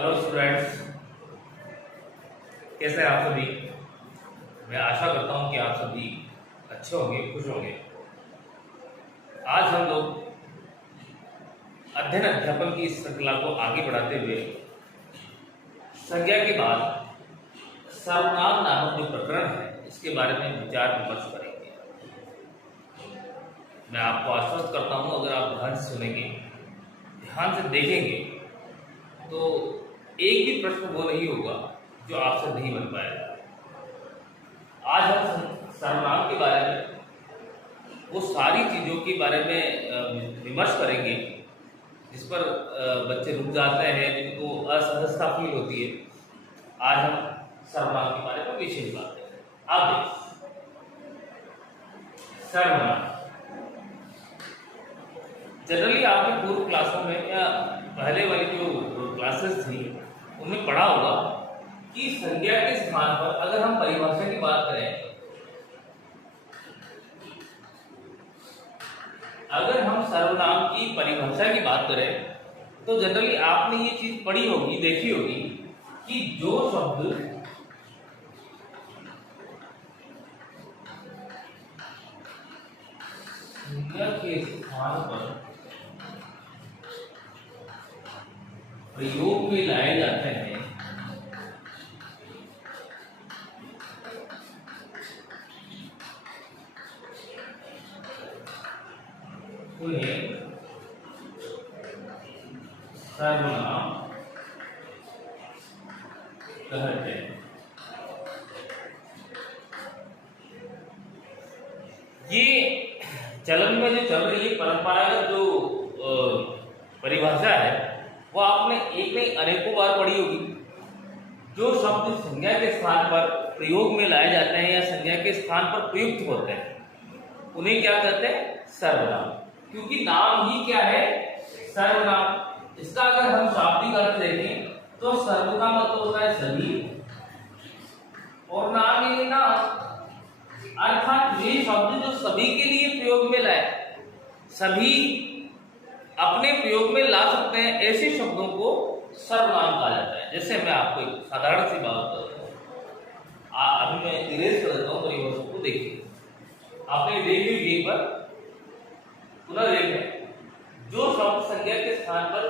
Hello students, कैसे हैं आप सभी। मैं आशा करता हूं कि आप सभी अच्छे होंगे, खुश होंगे। आज हम लोग अध्ययन अध्यापन की इस श्रृंखला को आगे बढ़ाते हुए संज्ञा के बाद सर्वनाम नामक जो प्रकरण है इसके बारे में विचार विमर्श करेंगे। मैं आपको आश्वस्त करता हूं, अगर आप ध्यान से सुनेंगे, ध्यान से देखेंगे तो एक भी प्रश्न वो नहीं होगा जो आपसे नहीं बन पाएगा। आज हम सर्वनाम के बारे में वो सारी चीज़ों के बारे में विमर्श करेंगे जिस पर बच्चे रुक जाते हैं, जिनको असहजता फील होती है। आज हम सर्वनाम के बारे में विशेष बात करेंगे। आप देखिए, सर्वनाम जनरली आपने पूर्व क्लासों में या पहले वाली जो क्लासेस थी उनमें पढ़ा होगा कि संज्ञा के स्थान पर अगर हम परिभाषा की बात करें, अगर हम सर्वनाम की परिभाषा की बात करें तो जनरली आपने ये चीज पढ़ी होगी, देखी होगी कि जो शब्द संज्ञा के स्थान पर प्रयोग में लाए जाते हैं उन्हें सर्वनाम कहते हैं। ये चलन में जो चल रही है परंपरागत जो परिभाषा है वो आपने एक नहीं अनेकों बार पढ़ी होगी। जो शब्द संज्ञा के स्थान पर प्रयोग में लाए जाते हैं या संज्ञा के स्थान पर प्रयुक्त होते हैं उन्हें क्या कहते हैं? सर्वनाम। क्योंकि नाम ही क्या है? सर्वनाम। इसका अगर हम शाब्दिक अर्थ देखें तो सर्व का मतलब होता है सभी, और नाम यानी नाम, अर्थात वे शब्द जो सभी के लिए प्रयोग में लाए, सभी अपने प्रयोग में ला सकते हैं, ऐसे शब्दों को सर्वनाम कहा जाता है। जैसे मैं आपको एक साधारण सी बात बताता हूं, अभी मैं इरेज कर देता हूं परिभाषा को। देखिए, आपने देख ली एक बार, पुनः देखें। जो शब्द संज्ञा के स्थान पर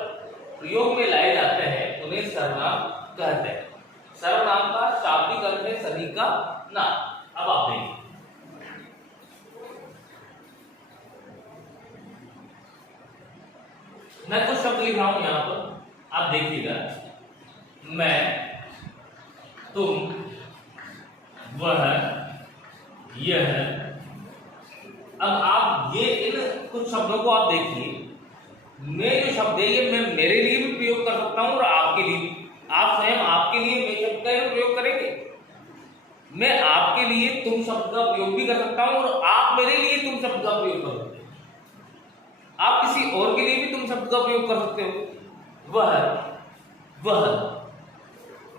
प्रयोग में लाए जाते हैं उन्हें सर्वनाम कहते हैं। सर्वनाम का शाब्दिक अर्थ है सभी का नाम। अब आप देखिए, मैं कुछ शब्द लिख रहा हूं यहां पर, आप देखिएगा। मैं, तुम, वह, यह। अब आप ये इन कुछ शब्दों को आप देखिए। मैं जो शब्द है ये मैं मेरे लिए भी प्रयोग कर सकता हूं और आपके लिए भी। आप स्वयं आपके लिए मैं शब्द का प्रयोग करेंगे, मैं आपके लिए तुम शब्द का प्रयोग भी कर सकता हूं और आप मेरे लिए तुम शब्द का प्रयोग कर सकते हो। आप किसी और के लिए भी तुम शब्द का प्रयोग कर सकते हो। वह,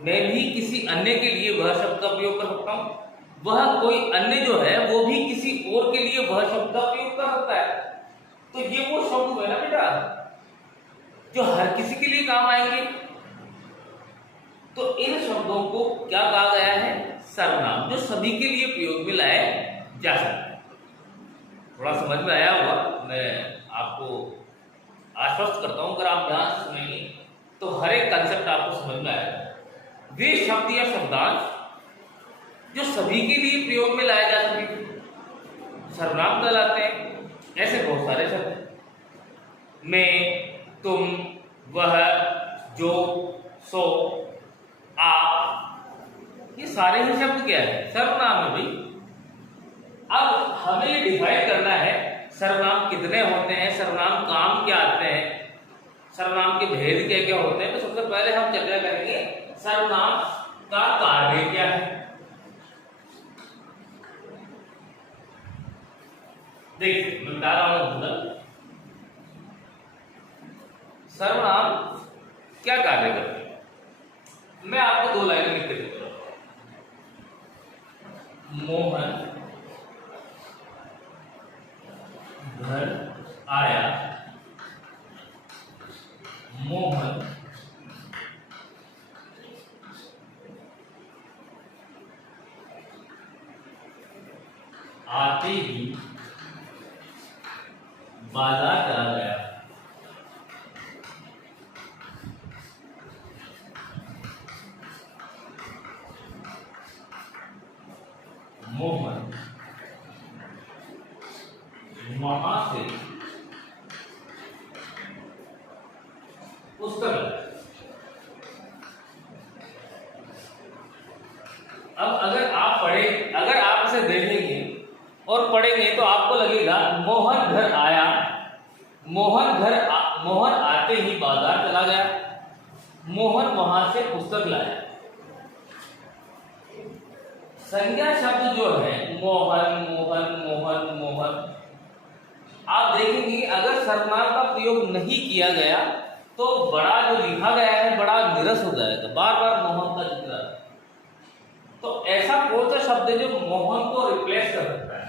मैं भी किसी अन्य के लिए वह शब्द का प्रयोग कर सकता हूं। वह कोई अन्य जो है वो भी किसी और के लिए वह शब्द का प्रयोग कर सकता है। तो ये वो शब्द है ना बेटा जो हर किसी के लिए काम आएंगे। तो इन शब्दों को क्या कहा गया है? सर्वनाम, जो सभी के लिए प्रयोग में लाए जा सकते हैं। थोड़ा समझ में आया होगा, मैं आपको आश्वस्त करता हूं, अगर आप ध्यान से सुनेंगे तो हर एक कंसेप्ट आपको समझ में आएगा। वे शब्द या शब्दांश जो सभी के लिए प्रयोग में लाए जा सके सर्वनाम कहलाते हैं। ऐसे बहुत सारे शब्द, मैं, तुम, वह, जो, सो, आप, ये सारे ही शब्द क्या है? सर्वनाम है भाई। अब हमें ये डिफाइन करना है सर्वनाम कितने होते हैं, सर्वनाम काम क्या आते हैं, सर्वनाम के भेद क्या क्या होते हैं। तो सबसे पहले हम चर्चा करेंगे सर्वनाम का कार्य क्या है। देखिए, मैं बता रहा हूं सर्वनाम क्या कार्य करते हैं। मैं आपको दो लाइनें लिख के देता हूं। मोहन घर आया, मोहन चला गया। मोहन वहां से पुस्तक लाया। अब अगर आप इसे देखेंगे और पढ़ेंगे तो आपको लगेगा मोहन घर आया, मोहन आते ही बाजार चला गया, मोहन वहां से पुस्तक लाया। संज्ञा शब्द जो है मोहन मोहन मोहन मोहन, आप देखेंगे अगर सर्वनाम का प्रयोग नहीं किया गया तो बड़ा जो लिखा गया है बड़ा निरस हो जाएगा, बार बार मोहन का जिक्र। तो ऐसा कौन सा शब्द है जो मोहन को रिप्लेस कर सकता है?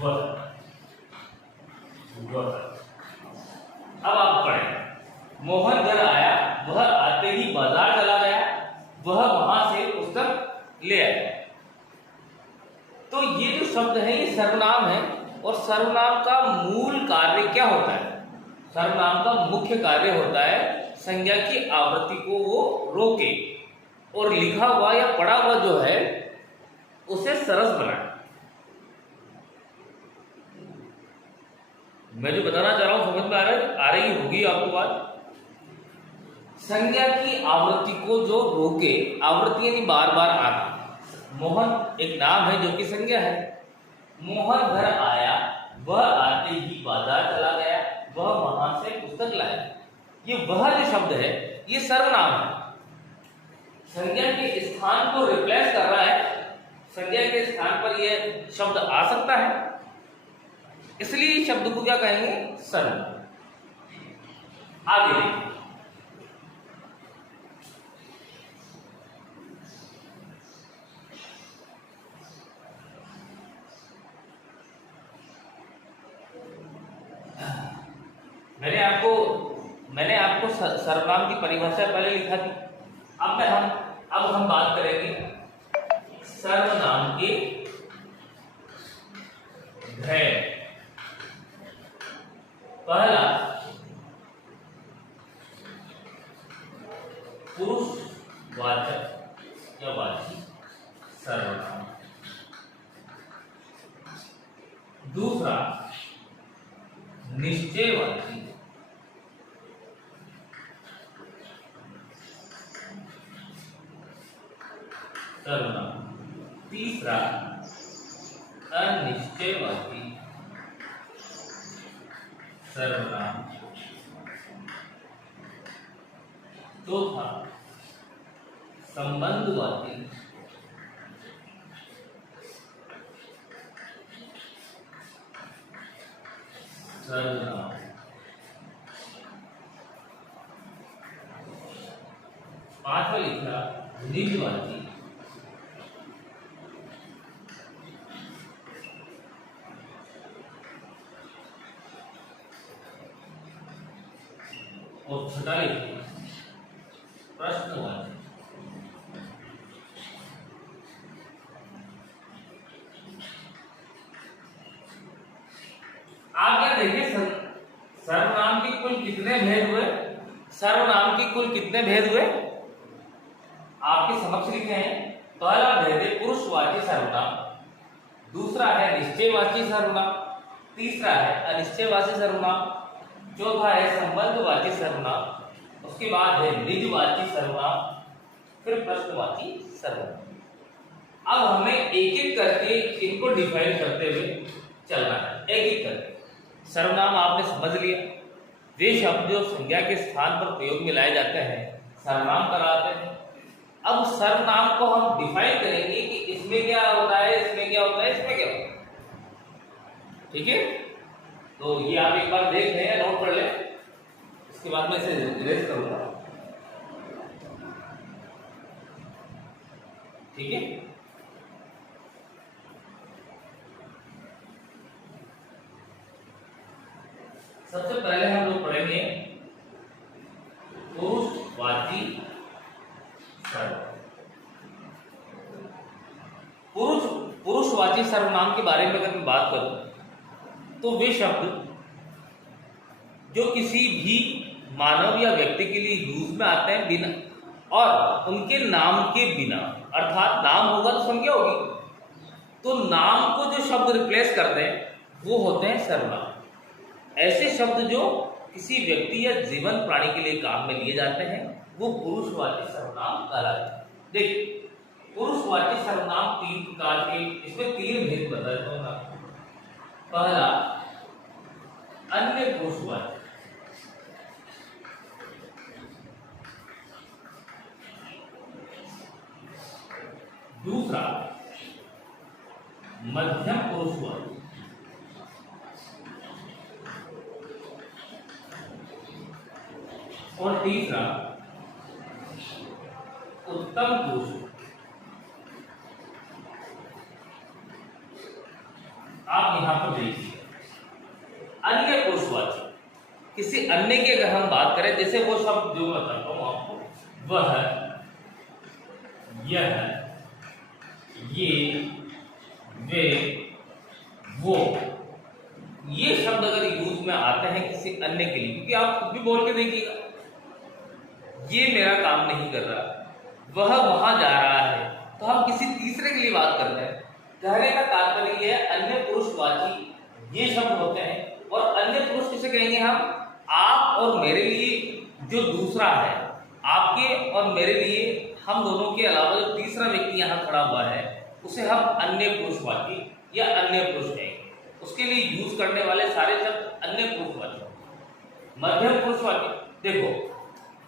वह। अब आप पढ़ें, मोहन घर आया, वह आते ही बाजार चला गया, वह वहां से पुस्तक ले आया। तो ये जो शब्द है ये सर्वनाम है, और सर्वनाम का मूल कार्य क्या होता है? सर्वनाम का मुख्य कार्य होता है संज्ञा की आवृत्ति को वो रोके और लिखा हुआ या पढ़ा हुआ जो है उसे सरस बनाए। मैं जो बताना चाह रहा हूं समझ में आ रही होगी आपको बात। संज्ञा की आवृत्ति को जो रोके, आवृत्ति यानी बार बार आना। मोहन एक नाम है जो कि संज्ञा है। मोहन घर आया, वह आते ही बाजार चला गया, वह वहां से पुस्तक लाया। ये वह जो शब्द है ये सर्वनाम है, संज्ञा के स्थान को रिप्लेस कर रहा है। संज्ञा के स्थान पर यह शब्द आ सकता है, इसलिए इस शब्द को क्या कहेंगे? सर्वनाम। आगे देखिए, मैंने आपको सर्वनाम की परिभाषा पहले लिखा थी। अब हम बात करेंगे सर्वनाम के भेद। पहला, पुरुषवाचक या वाची सर्वनाम। दूसरा, निश्चयवाची सर्वनाम। तीसरा, अनिश्चयवाची सर्वनाम। चौथा, संबंधवाची सर्वनाम। पांचवा लिखा निजवाची और छठा लिखा प्रश्नवाची। आप क्या देखिए सर्वनाम के कुल कितने भेद हुए? सर्वनाम के कुल कितने भेद हुए आपके समक्ष लिखे हैं। पहला भेद है पुरुषवाची सर्वनाम, दूसरा है निश्चयवाची सर्वनाम, तीसरा है अनिश्चयवाची सर्वनाम, चौथा है संबंधवाची सर्वनाम, उसके बाद है निजवाची सर्वनाम, फिर प्रश्नवाची सर्वनाम। अब हमें एक एक करके इनको डिफाइन करते हुए चलना है, एक एक करके। सर्वनाम आपने समझ लिया, वे शब्द जो संज्ञा के स्थान पर प्रयोग में लाए जाते हैं सर्वनाम कहलाते हैं। अब सर्वनाम को हम डिफाइन करेंगे कि इसमें क्या होता है, इसमें क्या होता है, इसमें क्या होता है। ठीक है, तो ये आप एक बार देख लें या नोट कर लें, इसके बाद मैं इसे इरेज करूंगा। ठीक है, सबसे पहले हम लोग पढ़ेंगे पुरुषवाची सर्वनाम। पुरुषवाची सर्वनाम के बारे में अगर मैं बात करूं तो वे शब्द जो किसी भी मानव या व्यक्ति के लिए यूज में आते हैं बिना और उनके नाम के बिना, अर्थात नाम होगा तो संज्ञा होगी, तो नाम को जो शब्द रिप्लेस करते हैं वो होते हैं सर्वनाम। ऐसे शब्द जो किसी व्यक्ति या जीवन प्राणी के लिए काम में लिए जाते हैं वो पुरुषवाची सर्वनाम कहलाते हैं। देखिए, पुरुषवाची सर्वनाम 3 प्रकार के, इसमें 3 भेद बताता हूं मैं आपको। पहला, अन्य पुरुषवाची। दूसरा, मध्यम पुरुषवाची। और तीसरा, उत्तम पुरुष। आप यहां पर देखिए, अन्य पुरुषवाची, किसी अन्य की अगर हम बात करें, जैसे वो शब्द जो मैं बताता हूं आपको, वह, यह, ये, वे, वो, ये शब्द अगर यूज में आते हैं किसी अन्य के लिए, क्योंकि आप खुद भी बोल के देखिएगा, ये मेरा काम नहीं कर रहा, वह वहां जा रहा है, तो हम किसी तीसरे के लिए बात करते हैं। कहने का तात्पर्य यह है, अन्य पुरुषवाची ये शब्द होते हैं। और अन्य पुरुष किसे कहेंगे हम? आप और मेरे लिए जो दूसरा है, आपके और मेरे लिए, हम दोनों के अलावा जो तीसरा व्यक्ति यहाँ खड़ा हुआ है, उसे हम अन्य पुरुषवाची या अन्य पुरुष कहेंगे। उसके लिए यूज करने वाले सारे शब्द अन्य पुरुषवाची। मध्यम पुरुषवाची, देखो,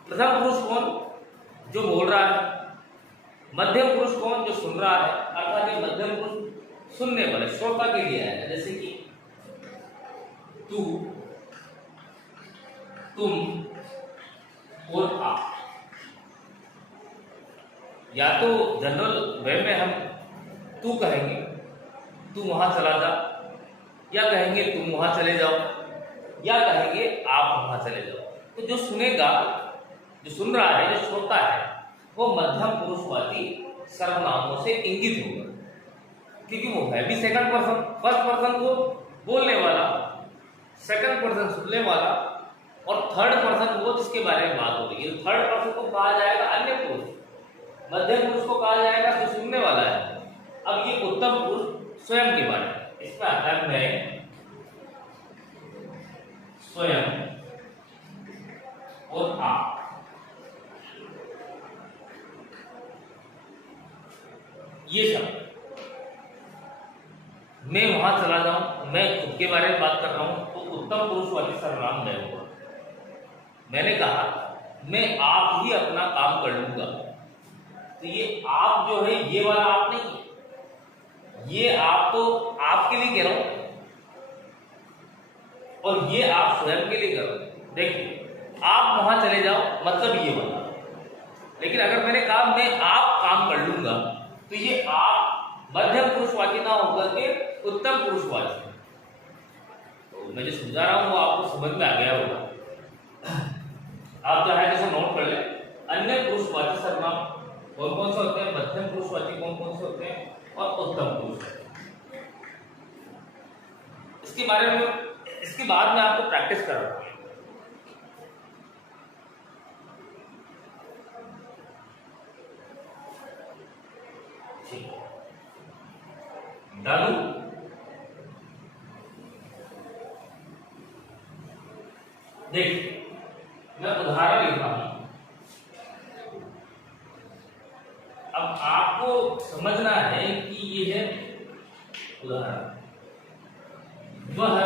प्रथम पुरुष कौन? जो बोल रहा है। मध्यम पुरुष कौन? जो सुन रहा है। अर्थात ये मध्यम पुरुष सुनने वाले, श्रोता के लिए है। जैसे कि तू, तुम और आप। या तो जनरल वे में हम तू कहेंगे, तू वहां चला जा, या कहेंगे तुम वहां चले जाओ, या कहेंगे आप वहां चले जाओ। तो जो सुनेगा, जो सुन रहा है, जो श्रोता है, वो मध्यम पुरुषवाची सर्वनामों से इंगित होगा, क्योंकि वो है भी सेकंड पर्सन। फर्स्ट पर्सन को बोलने वाला, सेकंड पर्सन सुनने वाला, और थर्ड पर्सन वो जिसके बारे में बात हो रही है। थर्ड पर्सन को कहा जाएगा अन्य पुरुष, मध्यम पुरुष को कहा जाएगा जो सुनने वाला है। अब ये उत्तम पुरुष स्वयं के बारे में, इसमें आता है मैं, स्वयं और आप। ये सब मैं वहां चला जाऊं, मैं खुद के बारे में बात कर रहा हूं, तो उत्तम पुरुषवाची सर्वनाम मैं होगा। मैंने कहा मैं आप ही अपना काम कर लूंगा, तो ये आप जो है, ये वाला आप नहीं है, ये आप तो आपके लिए कह रहा हूं, और ये आप स्वयं के लिए कर रहे हो। देखिए, आप वहां चले जाओ मतलब ये वाला। लेकिन अगर मैंने कहा मैं आप काम कर लूंगा, तो ये आप मध्यम पुरुषवाची ना होकर के उत्तम पुरुषवाची। तो मैं जो समझा रहा हूं वो आपको समझ में आ गया होगा। आप चाहे जैसे नोट कर ले, अन्य पुरुषवाची सर्वनाम कौन कौन से होते हैं, मध्यम पुरुषवाची कौन कौन से होते हैं, और उत्तम पुरुषवाची। इसके बारे में, इसके बाद में आपको प्रैक्टिस कर रहा हूं। डालू, देखिए मैं उदाहरण लिख रहा हूं। अब आपको समझना है कि ये है उदाहरण। वह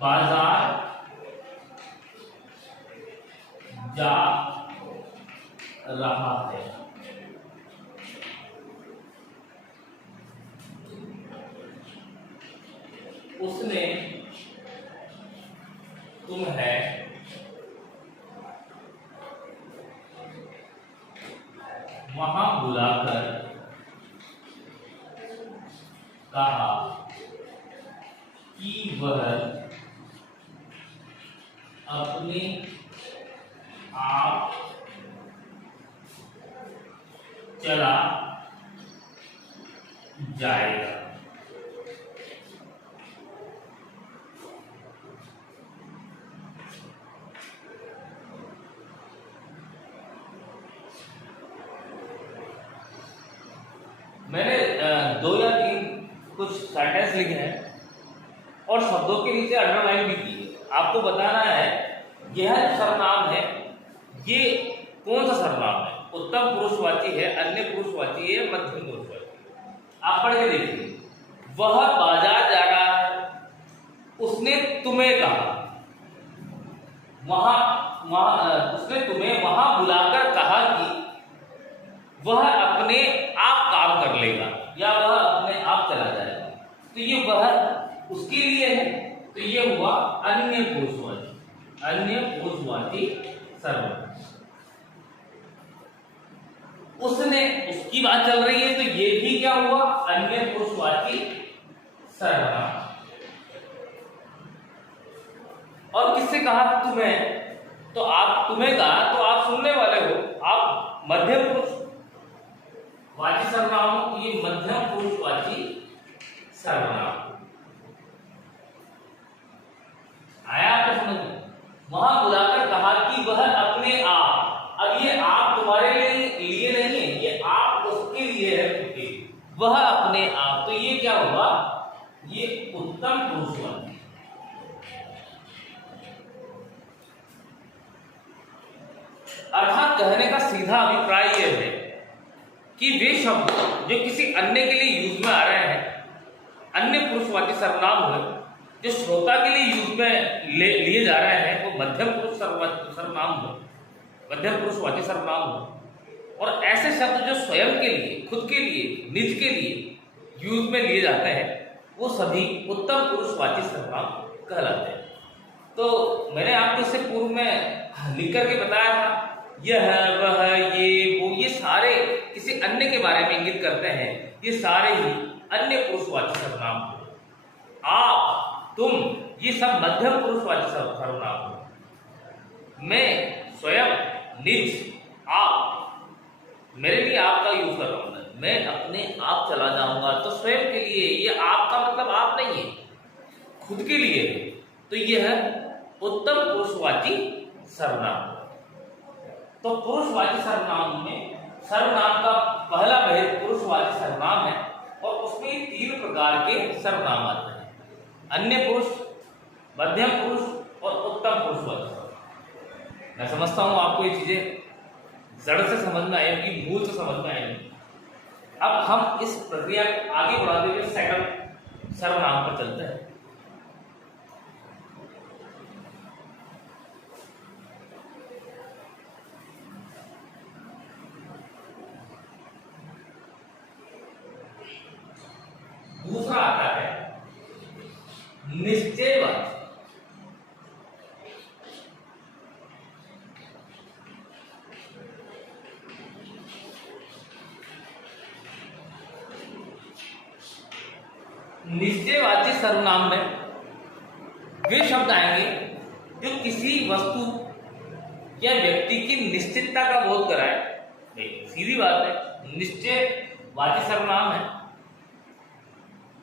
बाजार जा रहा है। उसने तुम्हें वहां बुलाकर कहा कि वह अपने आप चला जाएगा। लिखे हैं और शब्दों के नीचे अंडरलाइन भी की है। आपको बताना है यह सर्वनाम है, ये कौन सा सर्वनाम है, उत्तम पुरुषवाची है, अन्य पुरुषवाची है, मध्यम पुरुषवाची। आप पढ़ के देखिए, वह बाजार जा रहा है, उसने तुम्हें कहा, उसने तुम्हें वहां बुलाकर कहा कि वह अपने आप काम कर लेगा या वह अपने आप चला जाएगा। तो ये वह उसके लिए है, तो ये हुआ अन्य पुरुषवाची, अन्य पुरुषवाची सर्वनाम। उसने, उसकी बात चल रही है, तो ये भी क्या हुआ, अन्य पुरुषवाची सर्वनाम। और किससे कहा, तुम्हें, तो आप तुम्हें कहा तो आप सुनने वाले हो, आप मध्यम पुरुषवाची सर्वनाम हो, तो ये मध्यम पुरुषवाची सर्वनाम आया। आपको समझ में? वहां बुलाकर कहा कि वह अपने आप, अब ये आप तुम्हारे लिए नहीं है, ये आप उसके लिए है, वह अपने आप, तो ये क्या हुआ, ये उत्तम पुरुषवाची। अर्थात कहने का सीधा अभिप्राय यह है कि वे शब्द जो किसी अन्य के लिए यूज में आ रहे हैं, अन्य पुरुषवाची सर्वनाम हुए, जो श्रोता के लिए यूज में लिए जा रहे हैं, वो मध्यम पुरुष सर्वनाम हुए, मध्यम पुरुषवाची सर्वनाम हुए। और ऐसे शब्द जो स्वयं के लिए, खुद के लिए, निज के लिए यूज में लिए जाते हैं, वो सभी उत्तम पुरुषवाची सर्वनाम कहलाते हैं। तो मैंने आपको इससे पूर्व में लिख करके बताया था, यह, वह, ये, वो, ये सारे किसी अन्य के बारे में इंगित करते हैं, ये सारे ही अन्य पुरुषवाची सर्वनाम हो। आप, तुम, ये सब मध्यम पुरुषवाची सर्वनाम हो। मैं, स्वयं, निज, आप, मेरे लिए आपका यूज कर रहा हूं, मैं अपने आप चला जाऊंगा, तो स्वयं के लिए, ये आपका मतलब आप नहीं है, खुद के लिए है, तो यह है उत्तम पुरुषवाची सर्वनाम। तो पुरुषवाची सर्वनाम में सर्वनाम का पहला भेद पुरुषवाची सर्वनाम है, और उसमें 3 प्रकार के सर्वनाम आते हैं, अन्य पुरुष, मध्यम पुरुष और उत्तम पुरुषवाची सर्वनाम। मैं समझता हूं आपको ये चीजें जड़ से समझ में आएगी, मूल से समझ में आएगी। अब हम इस प्रक्रिया को आगे बढ़ाते हुए सेकंड सर्वनाम पर चलते हैं। दूसरा आता है निश्चयवाची। निश्चयवाची सर्वनाम में वे शब्द आएंगे जो किसी वस्तु या व्यक्ति की निश्चितता का बोध कराए। सीधी बात है, निश्चयवाची सर्वनाम है।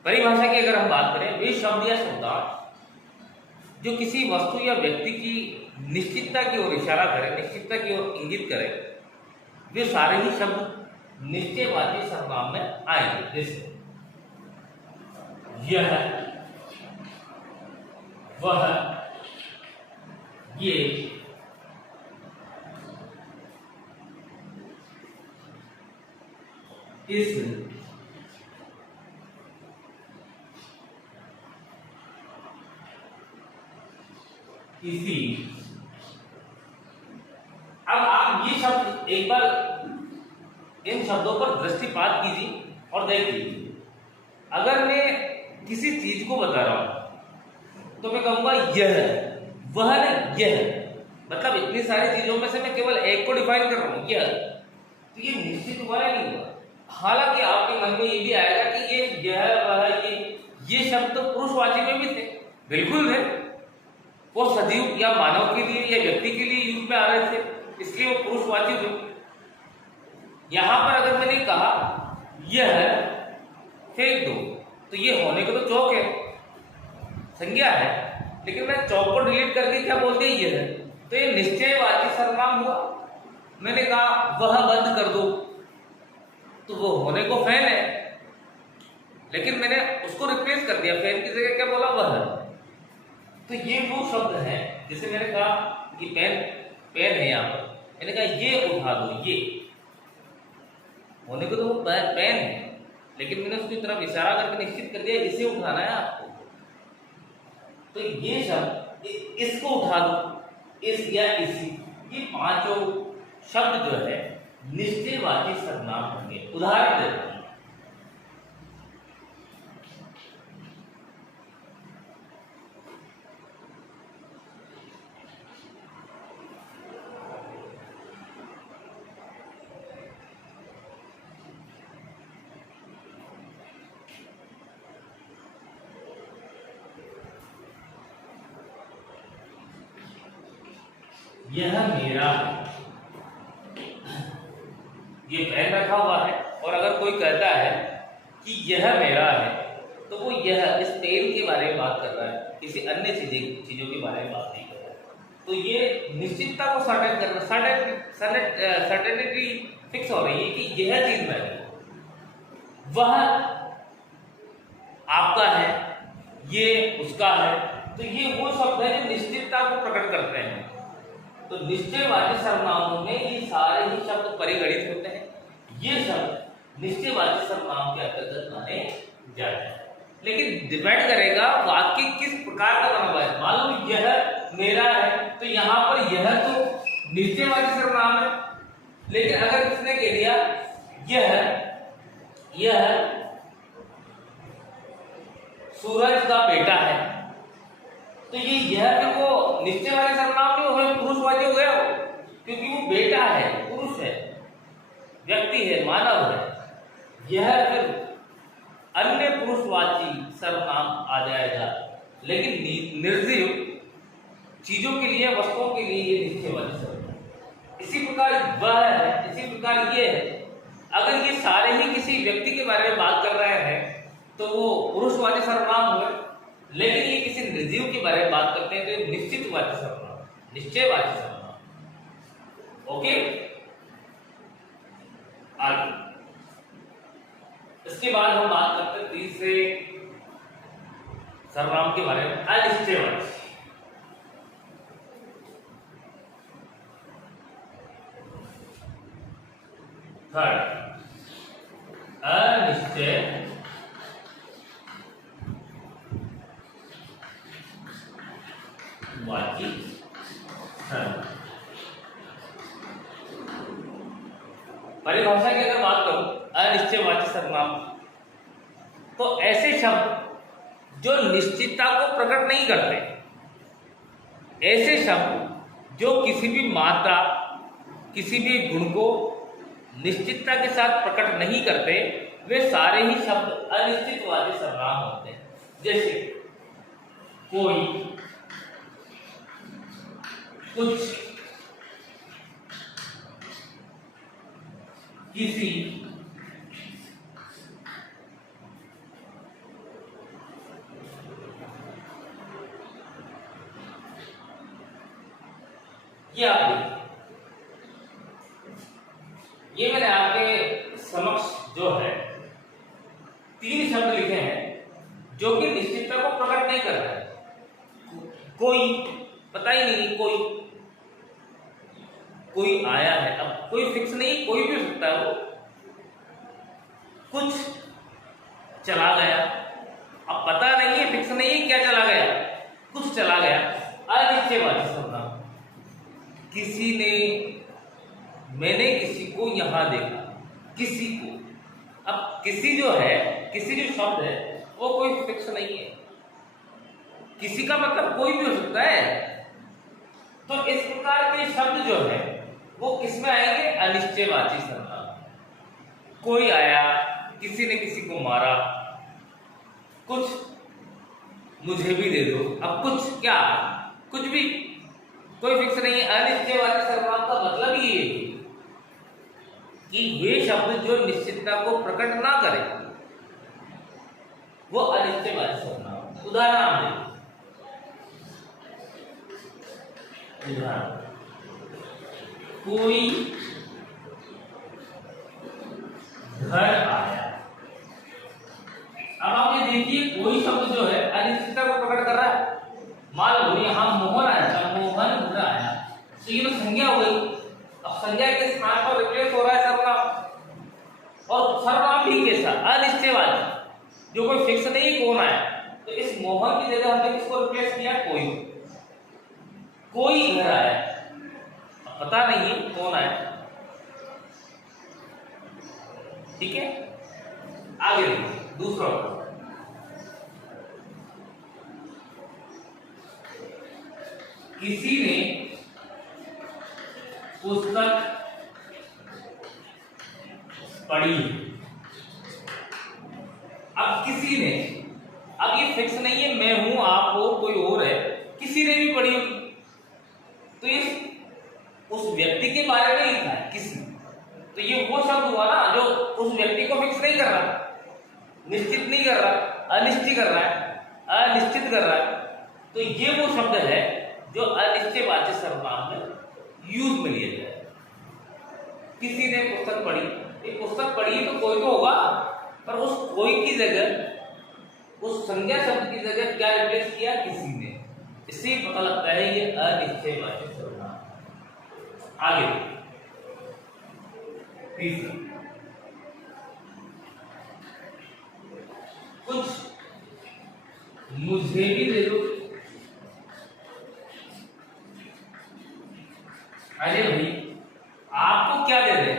परिभाषा की अगर हम बात करें, वे शब्द या शब्दार्थ जो किसी वस्तु या व्यक्ति की निश्चितता की ओर इशारा करे, निश्चितता की ओर इंगित करे, वे सारे ही शब्द निश्चयवाची सर्वनाम में आएंगे। जैसे यह, वह, ये, इस, इसी। अब आप ये शब्द एक बार इन शब्दों पर दृष्टिपात कीजिए और देख लीजिए। अगर मैं किसी चीज को बता रहा हूं तो मैं कहूंगा यह, वह नहीं, यह, मतलब इतनी सारी चीजों में से मैं केवल एक को डिफाइन कर रहा हूं, यह, तो ये निश्चित हुआ नहीं हुआ। हालांकि आपके मन में ये भी आएगा कि ये, यह, वह, ये शब्द तो पुरुषवाची में भी थे, बिल्कुल थे, वो सजीव या मानव के लिए या व्यक्ति के लिए यूज में आ रहे थे, इसलिए वो पुरुषवाची थे। यहां पर अगर मैंने कहा यह फेंक दो, तो ये होने को तो चौक है, संज्ञा है, लेकिन मैं चौक को डिलीट करके क्या बोल दिया, ये है, तो ये निश्चयवाची सर्वनाम हुआ। मैंने कहा वह बंद कर दो, तो वो होने को फैल है, लेकिन मैंने उसको रिप्लेस कर दिया, पेन की जगह क्या बोला, वह। तो ये वो शब्द है, जैसे मैंने कहा कि पेन पेन है यहाँ पर, मैंने कहा ये उठा दो, ये होने को तो वो पेन है, लेकिन मैंने उसकी तरफ इशारा करके निश्चित कर दिया इसे उठाना है आपको। तो ये शब्द इसको उठा दो, इस या इसी, ये पांचों शब्द जो है निश्चयवाची सर्वनाम होंगे। उदाहरण देता हूं, यह मेरा है, ये पेन रखा हुआ है, और अगर कोई कहता है कि यह मेरा है, तो वो यह इस पेन के बारे में बात कर रहा है, किसी अन्य चीजों के बारे में बात नहीं कर रहा है। तो ये निश्चितता को सर्टेन करना, सर्टेनिटी फिक्स हो रही है कि यह चीज मेरी है, वह आपका है, ये उसका है। तो ये वो शब्द है जो निश्चितता को प्रकट करते हैं। तो निश्चयवाची सर्वनामों में ये सारे ही शब्द परिगणित होते हैं। ये शब्द निश्चयवाची सर्वनाम के अंतर्गत माने जाते हैं, लेकिन डिपेंड करेगा वाक्य किस प्रकार का बना हुआ है। मान लो यह मेरा है, तो यहाँ पर यह तो निश्चयवाची सर्वनाम है, लेकिन अगर किसने कह दिया यह सूरज का बेटा है, तो ये यह फिर वो निश्चयवाची सर्वनाम नहीं हो, पुरुषवाची हो गया वो, क्योंकि वो बेटा है, पुरुष है, व्यक्ति है, मानव है। यह फिर अन्य पुरुषवाची सर्वनाम आ जाएगा, लेकिन निर्जीव चीजों के लिए, वस्तुओं के लिए ये निश्चयवाची सर्वनाम। इसी प्रकार वह है, इसी प्रकार ये है। अगर ये सारे ही किसी व्यक्ति के बारे में बात कर रहे हैं तो वो पुरुषवाची सर्वनाम हुए, लेकिन ये किसी निर्जीव के बारे में बात करते हैं तो निश्चितवाची सर्वनाम, निश्चयवाची सर्वनाम। ओके, आगे इसके बाद हम बात करते हैं तीसरे सर्वनाम के बारे में, अनिश्चयवाची। थर्ड, अनिश्चय वाची सर्वनाम। परिभाषा की अगर बात करूं अनिश्चयवाची सर्वनाम, तो ऐसे शब्द जो निश्चितता को प्रकट नहीं करते, ऐसे शब्द जो किसी भी मात्रा, किसी भी गुण को निश्चितता के साथ प्रकट नहीं करते, वे सारे ही शब्द अनिश्चितवाची सर्वनाम होते हैं। जैसे कोई, कुछ, किसी, ये आप देखिए, ये मैंने आपके समक्ष जो है तीन शब्द लिखे हैं जो कि निश्चितता को प्रकट नहीं कर रहा है। कोई, पता ही नहीं, कोई आया है, अब कोई फिक्स नहीं, कोई भी हो सकता है वो। कुछ चला गया, अब पता नहीं है, फिक्स नहीं है क्या चला गया, कुछ चला गया, अनिश्चयवाची सर्वनाम। किसी ने, मैंने किसी को यहां देखा, किसी को, अब किसी जो है, किसी जो शब्द है वो कोई फिक्स नहीं है, किसी का मतलब कोई भी हो सकता है। तो इस प्रकार के शब्द जो है वो किसमें आएंगे, अनिश्चयवाची सर्वनाम। कोई आया, किसी ने किसी को मारा, कुछ मुझे भी दे दो, अब कुछ क्या, कुछ भी, कोई फिक्स नहीं है। अनिश्चयवाची सर्वनाम का मतलब ये है कि वे शब्द जो निश्चितता को प्रकट ना करें वो अनिश्चयवाची सर्वनाम। उदाहरण आप देखिए, उदाहरण, कोई घर आया, अब आप ये देखिए कोई शब्द जो है अनिश्चितता को प्रकट कर रहा है। मान लो यहाँ मोहन आया था, मोहन बुरा आया, तो ये तो संज्ञा हो गई। अब संज्ञा के स्थान पर रिप्लेस हो रहा है सर्वनाम, और सर्वनाम भी कैसा अनिश्चयवाची, जो कोई फिक्स नहीं कौन आया। तो इस मोहन की जगह हमने किसको रिप्लेस किया, कोई घर आया, पता नहीं है कौन आया। ठीक है, आगे दूसरा किसी ने पुस्तक पढ़ी। अब किसी ने, अब ये फिक्स नहीं है मैं हूं, आप हो, कोई और है, किसी ने भी पढ़ी होगी, तो ये उस व्यक्ति के बारे में लिखा है किसी, तो ये वो शब्द हुआ ना जो उस व्यक्ति को फिक्स नहीं कर रहा, निश्चित नहीं कर रहा, अनिश्चित कर रहा है, अनिश्चित कर रहा है। तो ये वो शब्द है जो अनिश्चयवाची सर्वनाम में यूज में लिया जाए। किसी ने पुस्तक पढ़ी, एक पुस्तक पढ़ी तो कोई तो होगा, पर उस कोई की जगह उस संज्ञा शब्द की जगह क्या रिप्लेस किया, किसी ने। इससे पता लगता है ये अनिश्चयवाची सर्वनाम। आगे तीसरा, कुछ मुझे भी दे दो। अरे भाई आपको क्या दे रहे,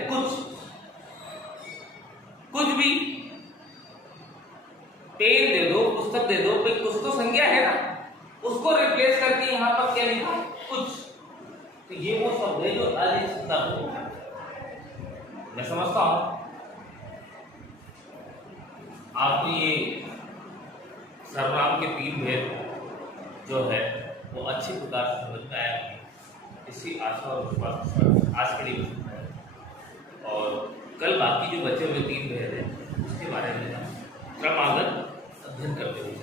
कुछ भी, पेन दे दो, पुस्तक दे दो, भाई कुछ तो संज्ञा है ना, उसको रिप्लेस करके यहां पर क्या लिखा, कुछ। तो ये वो शब्द है जो अनिश्चितता को, मैं समझता हूं आपको ये सर्वनाम के तीन भेद जो है वो अच्छी प्रकार से समझ में आया। इसी आशा और विश्वास के साथ आज के लिए बस है, और कल बाकी जो बचे हुए तीन भेद हैं उसके बारे में हम क्रमागत अध्ययन करते हुए